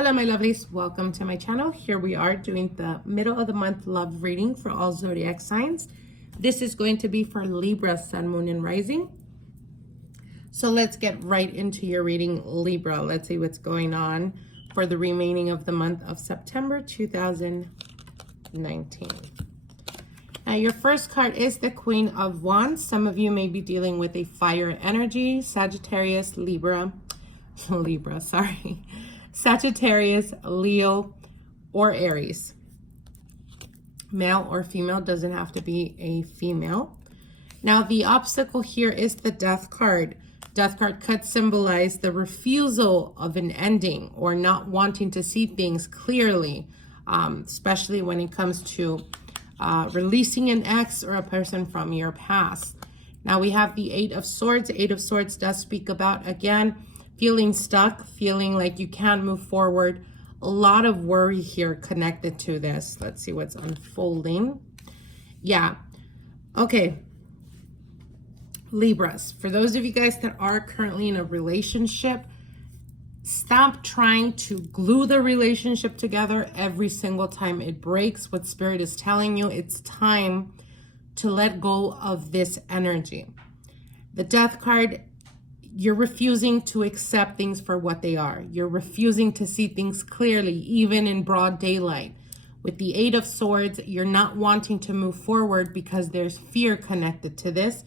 Hello my lovelies, welcome to my channel. Here we are doing the middle of the month love reading for all zodiac signs. This is going to be for Libra, Sun, Moon, and Rising. So let's get right into your reading, Libra. Let's see what's going on for the remaining of the month of September 2019. Now your first card is the Queen of Wands. Some of you may be dealing with a fire energy, Sagittarius, Sagittarius, Leo, or Aries. Male or female, doesn't have to be a female. Now the obstacle here is the Death card. Death card could symbolize the refusal of an ending or not wanting to see things clearly, especially when it comes to releasing an ex or a person from your past. Now we have the Eight of Swords. Eight of Swords does speak about, again, feeling stuck, feeling like you can't move forward. A lot of worry here connected to this. Let's see what's unfolding. Yeah. Okay. Libras, for those of you guys that are currently in a relationship, stop trying to glue the relationship together every single time it breaks. What Spirit is telling you, it's time to let go of this energy. The Death card, you're refusing to accept things for what they are. You're refusing to see things clearly, even in broad daylight. With the Eight of Swords, you're not wanting to move forward because there's fear connected to this.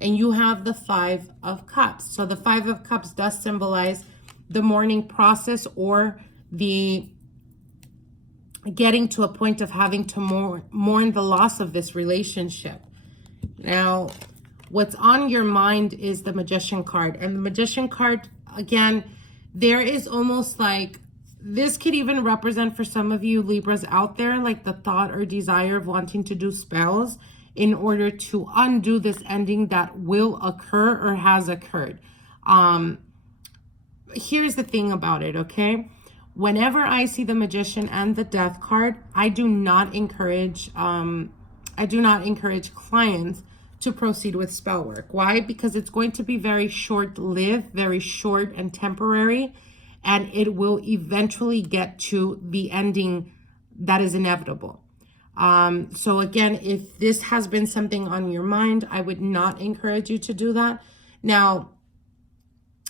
And you have the Five of Cups. So the Five of Cups does symbolize the mourning process or the getting to a point of having to mourn the loss of this relationship. Now, what's on your mind is the Magician card. And the Magician card, again, there is almost like, this could even represent for some of you Libras out there, like the thought or desire of wanting to do spells in order to undo this ending that will occur or has occurred. Here's the thing about it, okay? Whenever I see the Magician and the Death card, I do not encourage clients to proceed with spell work. Why? Because it's going to be very short-lived, very short and temporary, and it will eventually get to the ending that is inevitable. So again, if this has been something on your mind, I would not encourage you to do that. Now,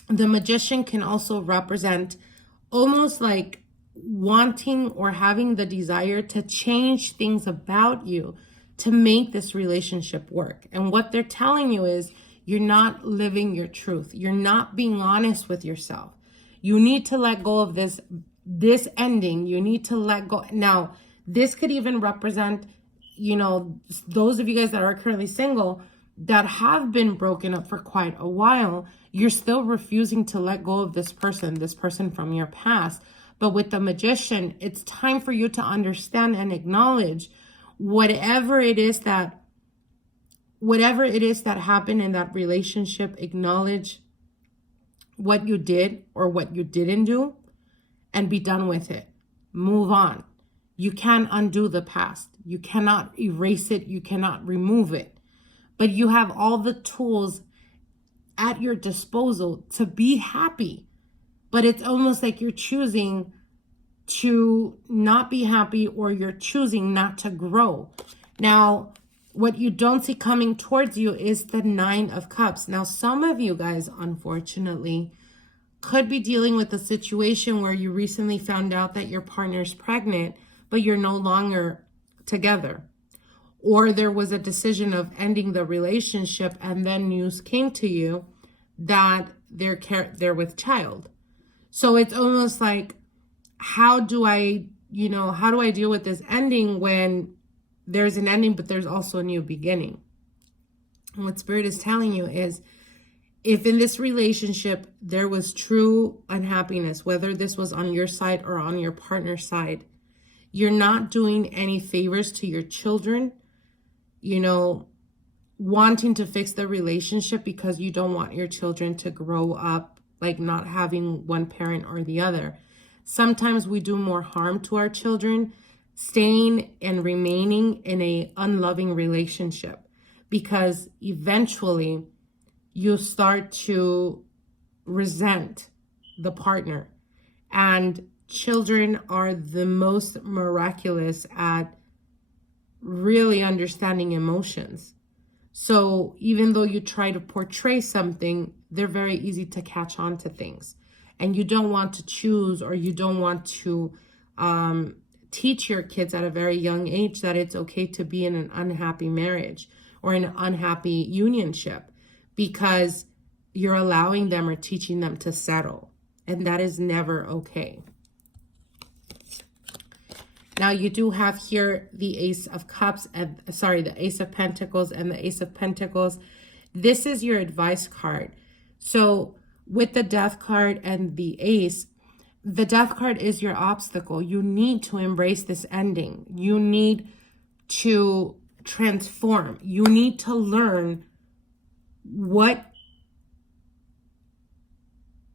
the Magician can also represent almost like wanting or having the desire to change things about you to make this relationship work. And what they're telling you is you're not living your truth. You're not being honest with yourself. You need to let go of this ending. You need to let go. Now, this could even represent, you know, those of you guys that are currently single that have been broken up for quite a while. You're still refusing to let go of this person from your past. But with the Magician, it's time for you to understand and acknowledge whatever it is that happened in that relationship. Acknowledge what you did or what you didn't do and be done with it. Move on. You can't undo the past. You cannot erase it. You cannot remove it. But you have all the tools at your disposal to be happy. But it's almost like you're choosing to not be happy, or you're choosing not to grow. Now, what you don't see coming towards you is the Nine of Cups. Now, some of you guys, unfortunately, could be dealing with a situation where you recently found out that your partner's pregnant, but you're no longer together. Or there was a decision of ending the relationship and then news came to you that they're with child. So it's almost like, how do I deal with this ending when there's an ending, but there's also a new beginning? And what Spirit is telling you is, if in this relationship there was true unhappiness, whether this was on your side or on your partner's side, you're not doing any favors to your children, you know, wanting to fix the relationship because you don't want your children to grow up like not having one parent or the other. Sometimes we do more harm to our children staying and remaining in a unloving relationship, because eventually you start to resent the partner. And children are the most miraculous at really understanding emotions. So even though you try to portray something, they're very easy to catch on to things. And you don't want to choose, or you don't want to teach your kids at a very young age that it's okay to be in an unhappy marriage or in an unhappy unionship, because you're allowing them or teaching them to settle. And that is never okay. Now you do have here the Ace of Cups, and the Ace of Pentacles and the Ace of Pentacles. This is your advice card. So with the Death card and the Ace, the Death card is your obstacle. You need to embrace this ending. You need to transform. You need to learn what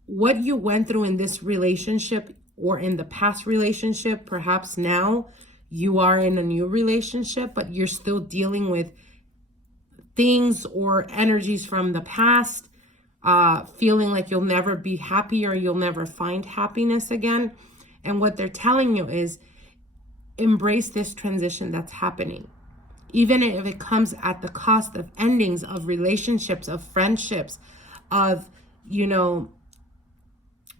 you went through in this relationship or in the past relationship. Perhaps now you are in a new relationship, but you're still dealing with things or energies from the past, feeling like you'll never be happy or you'll never find happiness again. And what they're telling you is embrace this transition that's happening. Even if it comes at the cost of endings, of relationships, of friendships, of,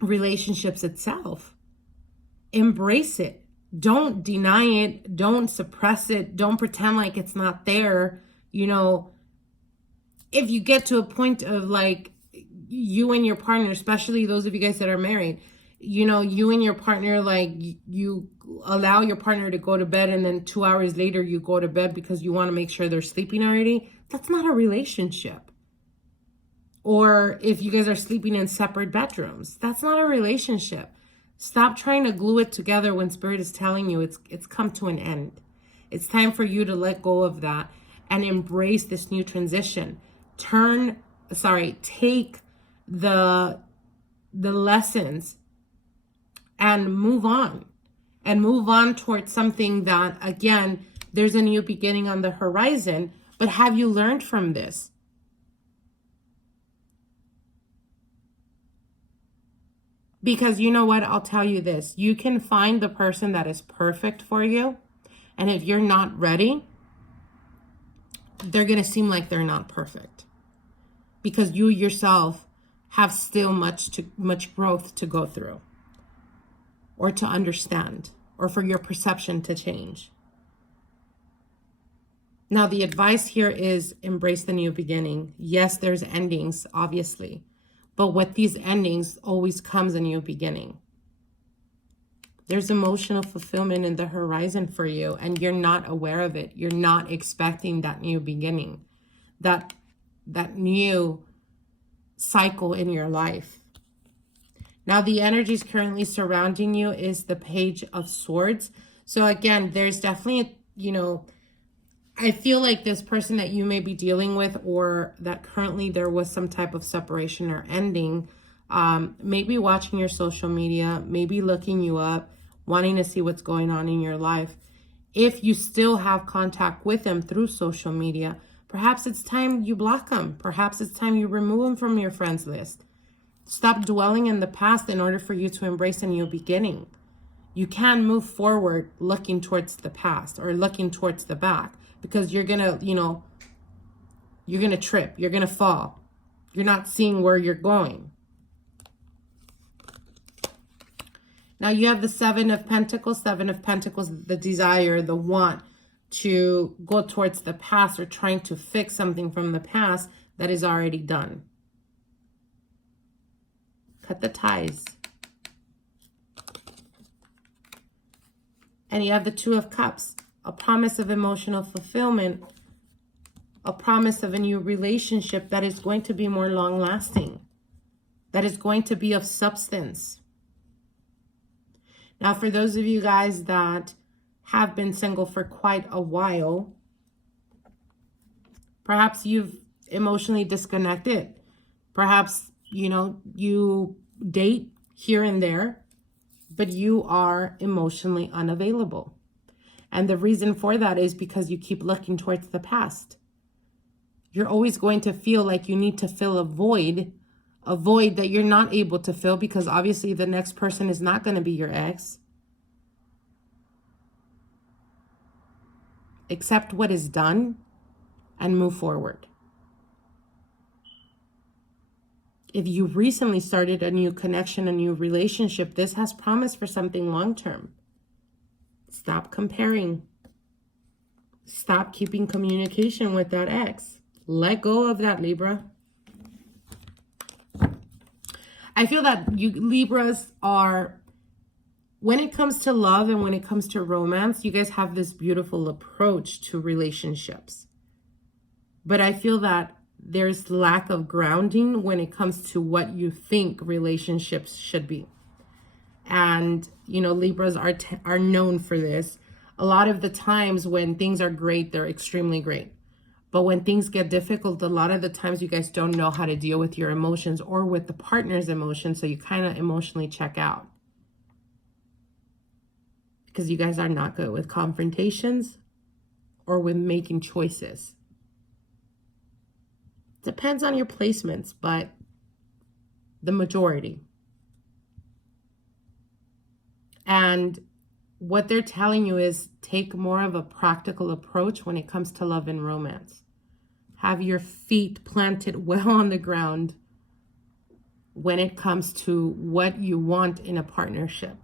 relationships itself. Embrace it. Don't deny it. Don't suppress it. Don't pretend like it's not there. If you get to a point of like you and your partner, especially those of you guys that are married, you and your partner, like you allow your partner to go to bed and then 2 hours later you go to bed because you want to make sure they're sleeping already. That's not a relationship. Or if you guys are sleeping in separate bedrooms, that's not a relationship. Stop trying to glue it together when Spirit is telling you it's come to an end. It's time for you to let go of that and embrace this new transition. Take the lessons and move on. And move on towards something that, again, there's a new beginning on the horizon. But have you learned from this? Because you know what? I'll tell you this. You can find the person that is perfect for you. And if you're not ready, they're going to seem like they're not perfect. Because you yourself have still much growth to go through. Or to understand. Or for your perception to change. Now, the advice here is embrace the new beginning. Yes, there's endings, obviously. But with these endings always comes a new beginning. There's emotional fulfillment in the horizon for you, and you're not aware of it. You're not expecting that new beginning, that new cycle in your life. Now, the energies currently surrounding you is the Page of Swords. So again, there's definitely, I feel like this person that you may be dealing with, or that currently there was some type of separation or ending, maybe watching your social media, maybe looking you up, wanting to see what's going on in your life. If you still have contact with them through social media, perhaps it's time you block them. Perhaps it's time you remove them from your friends list. Stop dwelling in the past in order for you to embrace a new beginning. You can move forward looking towards the past or looking towards the back. Because you're going to trip. You're going to fall. You're not seeing where you're going. Now you have the Seven of Pentacles. Seven of Pentacles, the desire, the want to go towards the past or trying to fix something from the past that is already done. Cut the ties. And you have the Two of Cups. A promise of emotional fulfillment, a promise of a new relationship that is going to be more long-lasting, that is going to be of substance. Now, for those of you guys that have been single for quite a while, perhaps you've emotionally disconnected. Perhaps, you date here and there, but you are emotionally unavailable. And the reason for that is because you keep looking towards the past. You're always going to feel like you need to fill a void a void that you're not able to fill, because obviously the next person is not going to be your ex. Accept what is done and move forward. If you recently started a new connection, a new relationship, this has promise for something long-term. Stop comparing. Stop keeping communication with that ex. Let go of that, Libra. I feel that you Libras are, when it comes to love and when it comes to romance, you guys have this beautiful approach to relationships. But I feel that there's lack of grounding when it comes to what you think relationships should be. And, you know, Libras are known for this. A lot of the times when things are great, they're extremely great. But when things get difficult, a lot of the times you guys don't know how to deal with your emotions or with the partner's emotions. So you kind of emotionally check out. Because you guys are not good with confrontations or with making choices. Depends on your placements, but the majority. And what they're telling you is take more of a practical approach when it comes to love and romance. Have your feet planted well on the ground when it comes to what you want in a partnership.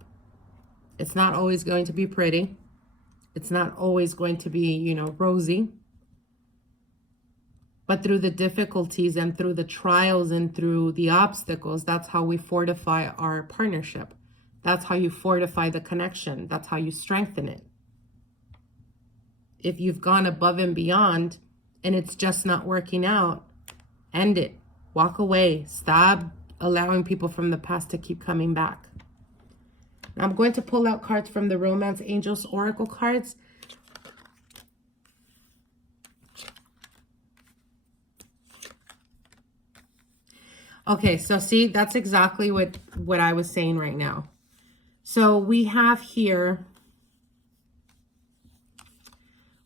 It's not always going to be pretty. It's not always going to be, you know, rosy. But through the difficulties and through the trials and through the obstacles, that's how we fortify our partnership. That's how you fortify the connection. That's how you strengthen it. If you've gone above and beyond and it's just not working out, end it. Walk away. Stop allowing people from the past to keep coming back. Now I'm going to pull out cards from the Romance Angels Oracle cards. Okay, so see, that's exactly what I was saying right now. So we have here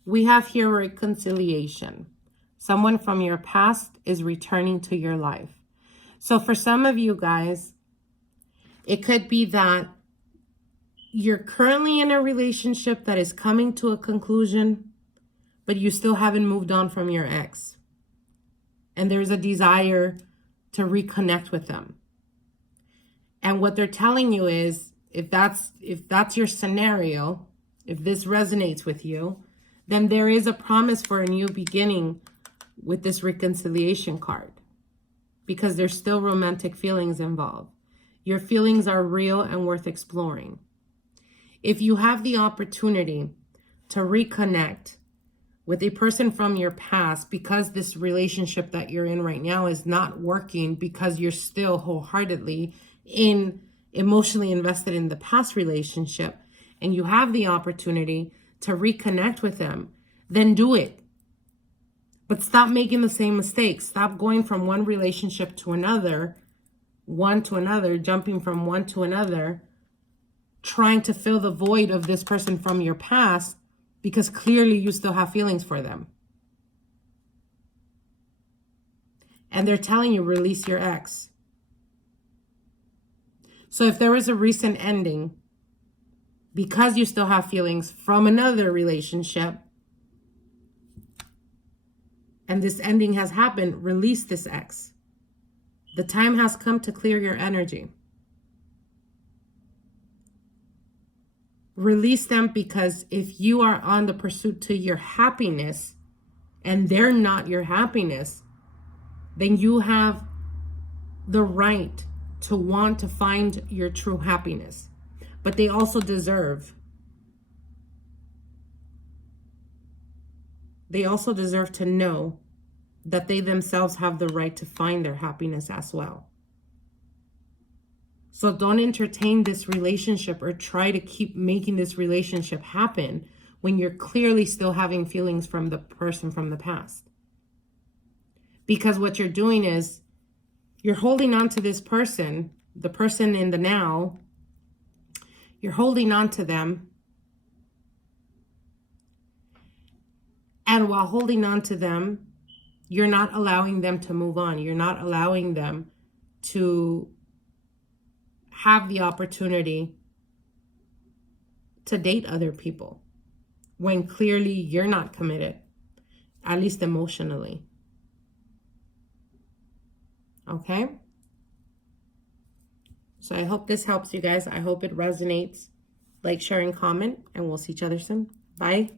reconciliation. Someone from your past is returning to your life. So for some of you guys, it could be that you're currently in a relationship that is coming to a conclusion, but you still haven't moved on from your ex. And there's a desire to reconnect with them. And what they're telling you is, if that's your scenario, if this resonates with you, then there is a promise for a new beginning with this reconciliation card, because there's still romantic feelings involved. Your feelings are real and worth exploring. If you have the opportunity to reconnect with a person from your past, because this relationship that you're in right now is not working, because you're still wholeheartedly emotionally invested in the past relationship, and you have the opportunity to reconnect with them, then do it. But stop making the same mistakes. Stop going from one relationship to another, jumping from one to another, trying to fill the void of this person from your past, because clearly you still have feelings for them. And they're telling you, release your ex. So if there was a recent ending, because you still have feelings from another relationship, and this ending has happened, release this ex. The time has come to clear your energy. Release them, because if you are on the pursuit to your happiness and they're not your happiness, then you have the right to want to find your true happiness. But they also deserve to know that they themselves have the right to find their happiness as well. So don't entertain this relationship or try to keep making this relationship happen when you're clearly still having feelings from the person from the past. Because what you're doing is you're holding on to this person, the person in the now. You're holding on to them. And while holding on to them, you're not allowing them to move on. You're not allowing them to have the opportunity to date other people when clearly you're not committed, at least emotionally. Okay? So I hope this helps you guys. I hope it resonates. Like, share, and comment, and we'll see each other soon. Bye.